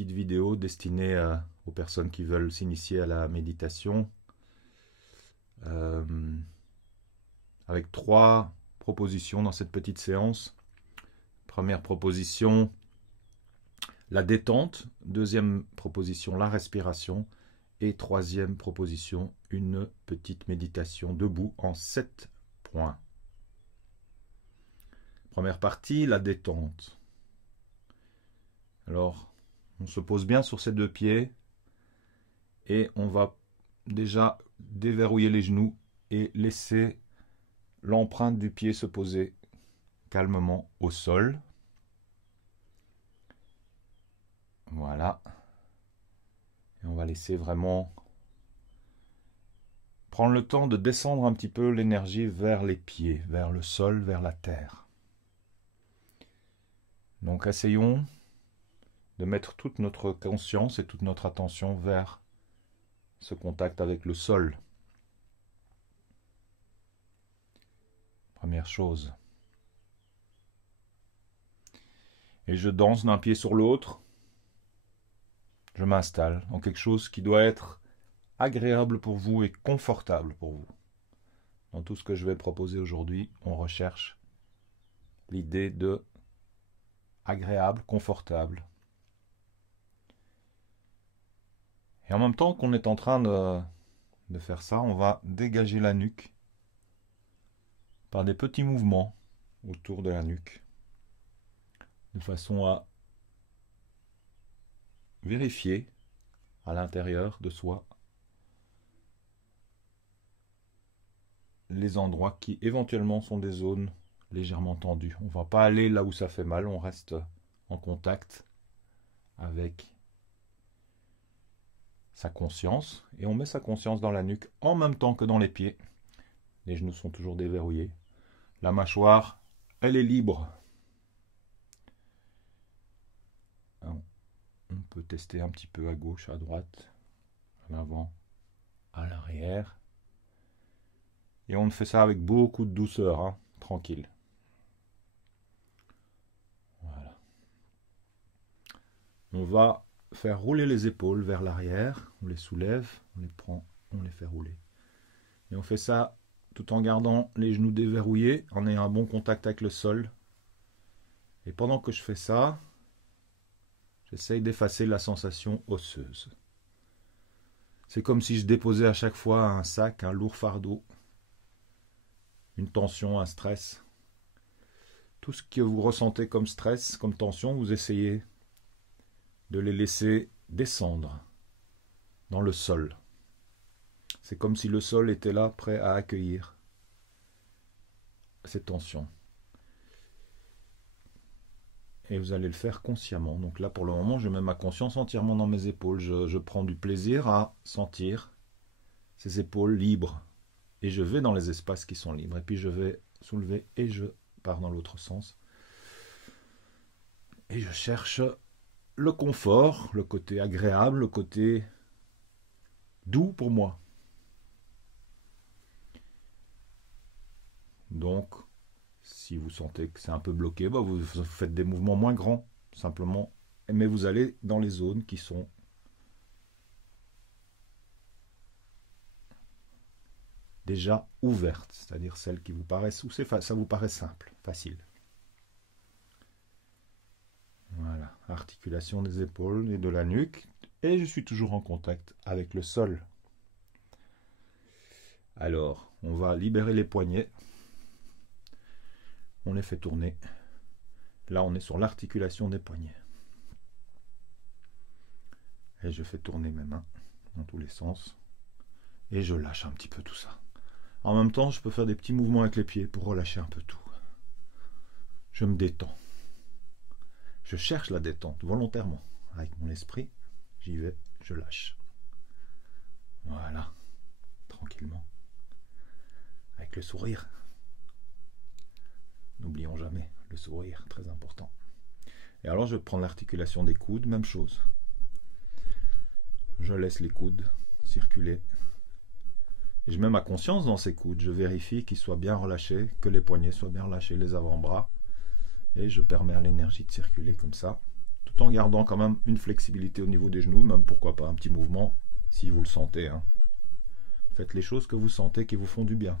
petite vidéo destinée aux personnes qui veulent s'initier à la méditation, avec 3 propositions dans cette petite séance. Première proposition, la détente. Deuxième proposition, la respiration. Et troisième proposition, une petite méditation debout en 7 points. Première partie, la détente. Alors, on se pose bien sur ses 2 pieds et on va déjà déverrouiller les genoux et laisser l'empreinte du pied se poser calmement au sol. Voilà. Et on va laisser vraiment prendre le temps de descendre un petit peu l'énergie vers les pieds, vers le sol, vers la terre. Donc essayons de mettre toute notre conscience et toute notre attention vers ce contact avec le sol. Première chose. Et je danse d'un pied sur l'autre. Je m'installe dans quelque chose qui doit être agréable pour vous et confortable pour vous. Dans tout ce que je vais proposer aujourd'hui, on recherche l'idée de agréable, confortable. Et en même temps qu'on est en train de faire ça, on va dégager la nuque par des petits mouvements autour de la nuque, de façon à vérifier à l'intérieur de soi les endroits qui éventuellement sont des zones légèrement tendues. On ne va pas aller là où ça fait mal, on reste en contact avec sa conscience et on met sa conscience dans la nuque en même temps que dans les pieds. Les genoux sont toujours déverrouillés. La mâchoire, elle est libre. On peut tester un petit peu à gauche, à droite, à l'avant, à l'arrière. Et on fait ça avec beaucoup de douceur, hein, tranquille. Voilà. On va faire rouler les épaules vers l'arrière. On les soulève, on les prend, on les fait rouler. Et on fait ça tout en gardant les genoux déverrouillés, en ayant un bon contact avec le sol. Et pendant que je fais ça, j'essaye d'effacer la sensation osseuse. C'est comme si je déposais à chaque fois un sac, un lourd fardeau, une tension, un stress. Tout ce que vous ressentez comme stress, comme tension, vous essayez de les laisser descendre dans le sol. C'est comme si le sol était là, prêt à accueillir ces tensions. Et vous allez le faire consciemment. Donc là, pour le moment, je mets ma conscience entièrement dans mes épaules. Je prends du plaisir à sentir ces épaules libres. Et je vais dans les espaces qui sont libres. Et puis je vais soulever et je pars dans l'autre sens. Et je cherche le confort, le côté agréable, le côté doux pour moi. Donc, si vous sentez que c'est un peu bloqué, vous faites des mouvements moins grands, simplement. Mais vous allez dans les zones qui sont déjà ouvertes, c'est-à-dire celles qui vous paraissent, où ça vous paraît simple, facile. Voilà, articulation des épaules et de la nuque. Et je suis toujours en contact avec le sol. Alors, on va libérer les poignets. On les fait tourner. Là, on est sur l'articulation des poignets. Et je fais tourner mes mains dans tous les sens. Et je lâche un petit peu tout ça. En même temps, je peux faire des petits mouvements avec les pieds pour relâcher un peu tout. Je me détends. Je cherche la détente volontairement. Avec mon esprit, j'y vais, je lâche. Voilà. Tranquillement. Avec le sourire. N'oublions jamais le sourire, très important. Et alors je prends l'articulation des coudes, même chose. Je laisse les coudes circuler. Et je mets ma conscience dans ces coudes. Je vérifie qu'ils soient bien relâchés, que les poignets soient bien relâchés, les avant-bras. Et je permets à l'énergie de circuler comme ça, tout en gardant quand même une flexibilité au niveau des genoux, même pourquoi pas un petit mouvement si vous le sentez. Hein. Faites les choses que vous sentez qui vous font du bien.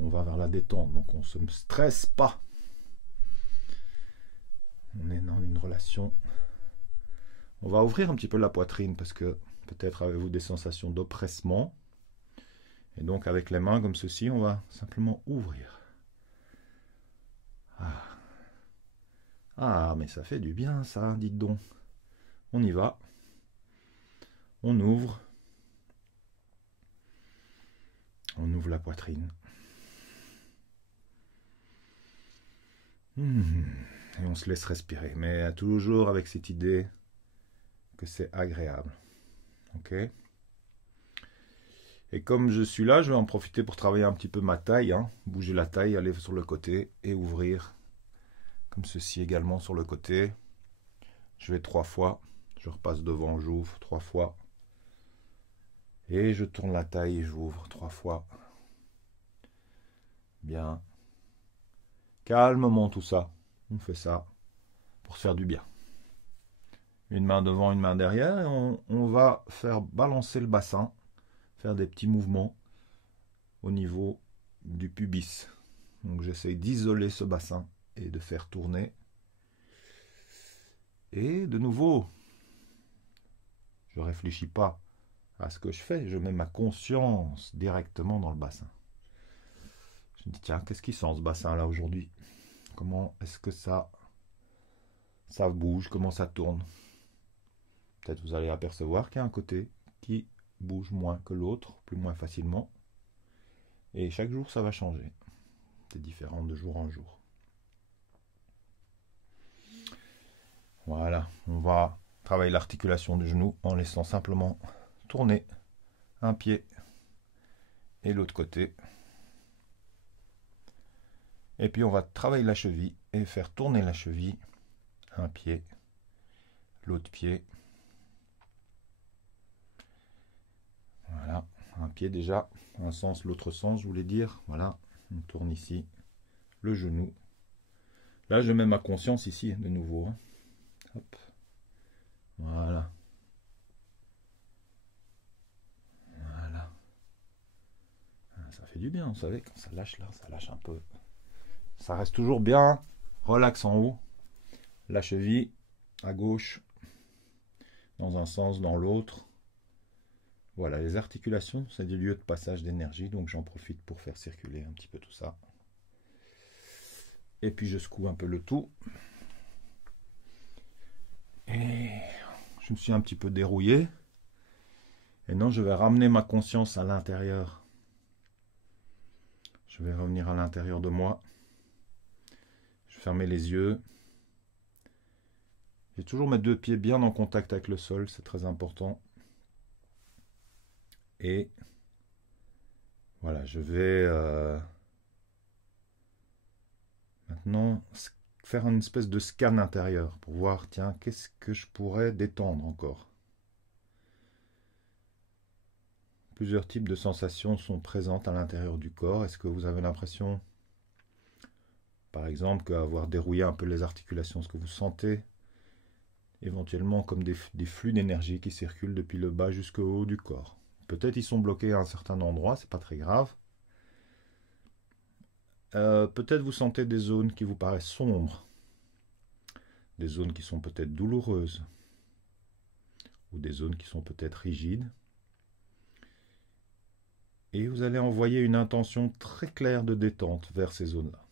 On va vers la détente, donc on ne se stresse pas. On est dans une relation. On va ouvrir un petit peu la poitrine parce que peut-être avez-vous des sensations d'oppressement. Et donc avec les mains comme ceci, on va simplement ouvrir. Ah, mais ça fait du bien ça, dites donc. On y va. On ouvre. On ouvre la poitrine. Et on se laisse respirer. Mais toujours avec cette idée que c'est agréable. Ok ? Et comme je suis là, je vais en profiter pour travailler un petit peu ma taille. Hein. Bouger la taille, aller sur le côté et ouvrir. Comme ceci également sur le côté. Je vais 3 fois. Je repasse devant, j'ouvre 3 fois. Et je tourne la taille et j'ouvre 3 fois. Bien. Calmement tout ça. On fait ça pour se faire du bien. Une main devant, une main derrière. Et on va faire balancer le bassin. Faire des petits mouvements au niveau du pubis. Donc j'essaye d'isoler ce bassin et de faire tourner. Et de nouveau, je ne réfléchis pas à ce que je fais. Je mets ma conscience directement dans le bassin. Je me dis, tiens, qu'est-ce qui sent ce bassin-là aujourd'hui? Comment est-ce que ça bouge? Comment ça tourne? Peut-être vous allez apercevoir qu'il y a un côté qui bouge moins que l'autre, plus moins facilement. Et chaque jour, ça va changer. C'est différent de jour en jour. Voilà, on va travailler l'articulation du genou en laissant simplement tourner un pied et l'autre côté. Et puis on va travailler la cheville et faire tourner la cheville, un pied, l'autre pied. Voilà, un pied déjà, un sens, l'autre sens, je voulais dire. Voilà, on tourne ici le genou. Là, je mets ma conscience ici, de nouveau. Hein. Hop. Voilà. Voilà. Ça fait du bien, vous savez, quand ça lâche là, ça lâche un peu. Ça reste toujours bien, relax en haut. La cheville à gauche, dans un sens, dans l'autre. Voilà, les articulations, c'est des lieux de passage d'énergie, donc j'en profite pour faire circuler un petit peu tout ça. Et puis je secoue un peu le tout. Et je me suis un petit peu dérouillé. Et non, je vais ramener ma conscience à l'intérieur. Je vais revenir à l'intérieur de moi. Je vais fermer les yeux. Je vais toujours mes 2 pieds bien en contact avec le sol, c'est très important. Et voilà, je vais maintenant faire une espèce de scan intérieur pour voir, tiens, qu'est-ce que je pourrais détendre encore. Plusieurs types de sensations sont présentes à l'intérieur du corps. Est-ce que vous avez l'impression, par exemple, qu'avoir dérouillé un peu les articulations, ce que vous sentez éventuellement comme des flux d'énergie qui circulent depuis le bas jusqu'au haut du corps. Peut-être ils sont bloqués à un certain endroit, c'est pas très grave. Peut-être vous sentez des zones qui vous paraissent sombres, des zones qui sont peut-être douloureuses, ou des zones qui sont peut-être rigides. Et vous allez envoyer une intention très claire de détente vers ces zones-là.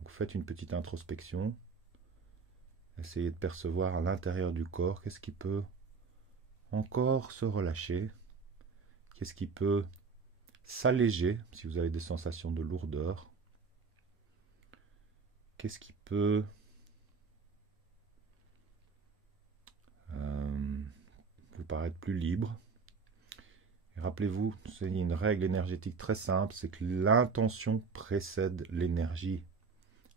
Donc faites une petite introspection. Essayez de percevoir à l'intérieur du corps qu'est-ce qui peut encore se relâcher, qu'est-ce qui peut s'alléger si vous avez des sensations de lourdeur, qu'est-ce qui peut vous paraître plus libre. Et rappelez-vous, c'est une règle énergétique très simple, c'est que l'intention précède l'énergie.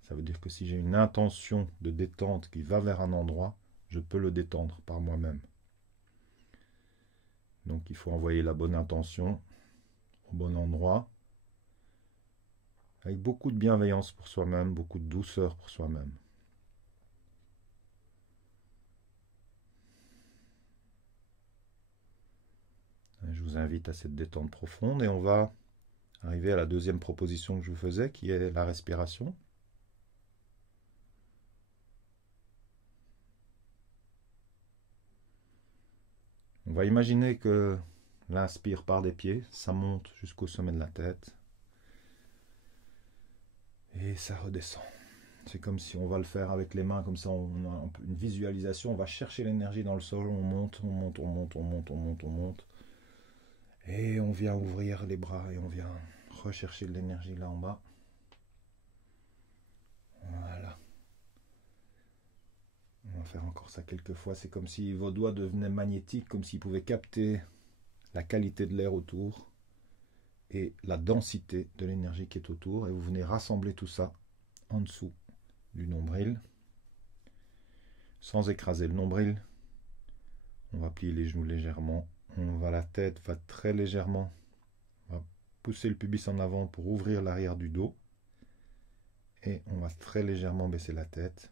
Ça veut dire que si j'ai une intention de détente qui va vers un endroit, je peux le détendre par moi-même. Donc il faut envoyer la bonne intention au bon endroit, avec beaucoup de bienveillance pour soi-même, beaucoup de douceur pour soi-même. nous invite à cette détente profonde et on va arriver à la deuxième proposition que je vous faisais, qui est la respiration. On va imaginer que l'inspire part des pieds, ça monte jusqu'au sommet de la tête et ça redescend. C'est comme si on va le faire avec les mains, comme ça on a une visualisation, on va chercher l'énergie dans le sol, on monte, on monte, on monte, on monte, on monte, on monte. Et on vient ouvrir les bras et on vient rechercher de l'énergie là en bas. Voilà. On va faire encore ça quelques fois. C'est comme si vos doigts devenaient magnétiques, comme s'ils pouvaient capter la qualité de l'air autour et la densité de l'énergie qui est autour. Et vous venez rassembler tout ça en dessous du nombril. Sans écraser le nombril. On va plier les genoux légèrement. La tête va très légèrement. On va pousser le pubis en avant pour ouvrir l'arrière du dos. Et on va très légèrement baisser la tête.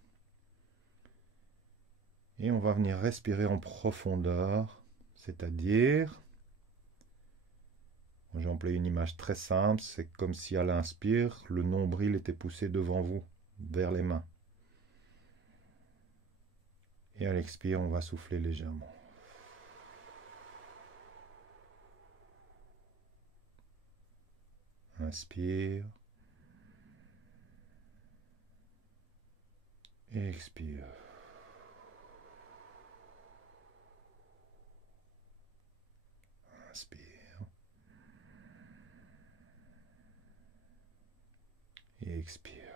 Et on va venir respirer en profondeur, c'est-à-dire, j'ai employé une image très simple, c'est comme si à l'inspire, le nombril était poussé devant vous, vers les mains. Et à l'expire, on va souffler légèrement. Inspire. Et expire. Inspire. Et expire.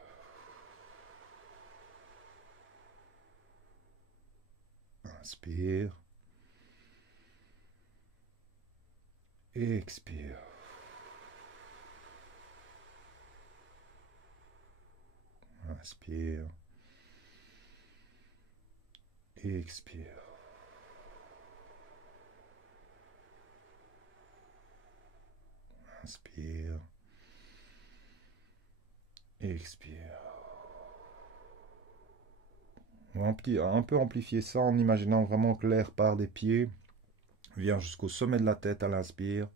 Inspire. Et expire. Inspire. Et expire. Inspire. Et expire. On va un peu amplifier ça en imaginant vraiment que l'air part des pieds, vient jusqu'au sommet de la tête à l'inspire.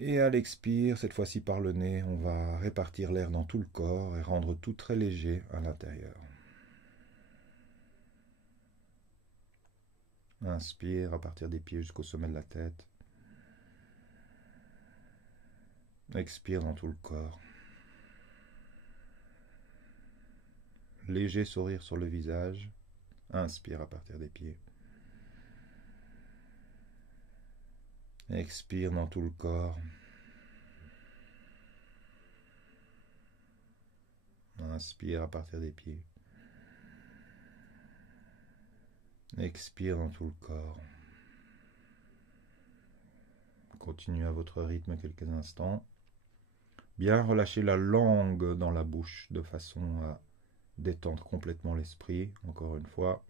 Et à l'expire, cette fois-ci par le nez, on va répartir l'air dans tout le corps et rendre tout très léger à l'intérieur. Inspire à partir des pieds jusqu'au sommet de la tête. Expire dans tout le corps. Léger sourire sur le visage. Inspire à partir des pieds. Expire dans tout le corps. Inspire à partir des pieds. Expire dans tout le corps. Continuez à votre rythme quelques instants. Bien relâchez la langue dans la bouche de façon à détendre complètement l'esprit. Encore une fois.